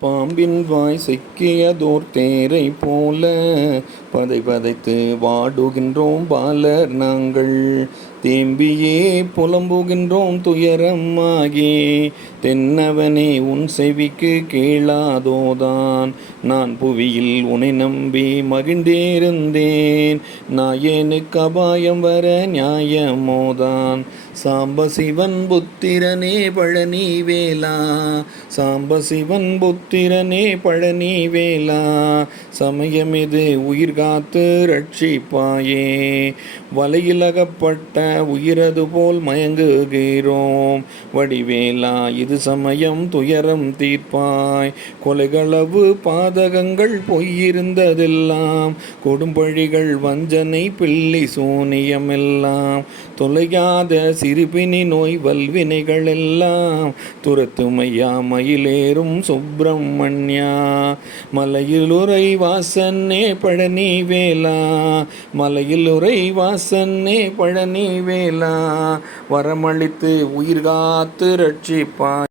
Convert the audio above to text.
பாம்பின் வாய் சிக்கியதோர் தேரை போல பதை பதைத்து வாடுகின்றோம் பாலர் நாங்கள். தேம்பியே புலம்புகின்றோம் துயரமாகி தென்னவனே உன் செவிக்கு கேளாதோதான். நான் புவியில் உன்னை நம்பி மகிழ்ந்திருந்தேன். நாயனுக்கு அபாயம் வர நியாயமோதான். சாம்பசிவன் புத்திரனே பழனி வேலா. சாம்பசிவன் புத்திரனே பழனி வேலா. சமயம் இது உயிர் காத்து ரட்சிப்பாயே. வலையில் அகப்பட்ட உயிரது போல் மயங்குகிறோம். வடிவேலா இது சமயம் துயரம் தீர்ப்பாய். கொலைகளவு பாதகங்கள் பொய்யிருந்ததெல்லாம். கொடும்பழிகள் வஞ்சனை பில்லி சூனியமெல்லாம். தொலையாத சிறுபினி நோய் வல்வினைகள் எல்லாம் துரத்துமையா மயிலேறும் சுப்பிரமணியா. மலையில் உரை வாசன்னே பழனி வேலா மலையில் உரை வாசன்னே பழனி வேலா வரமளித்து உயிர் காத்து ரட்சிப்பாய்.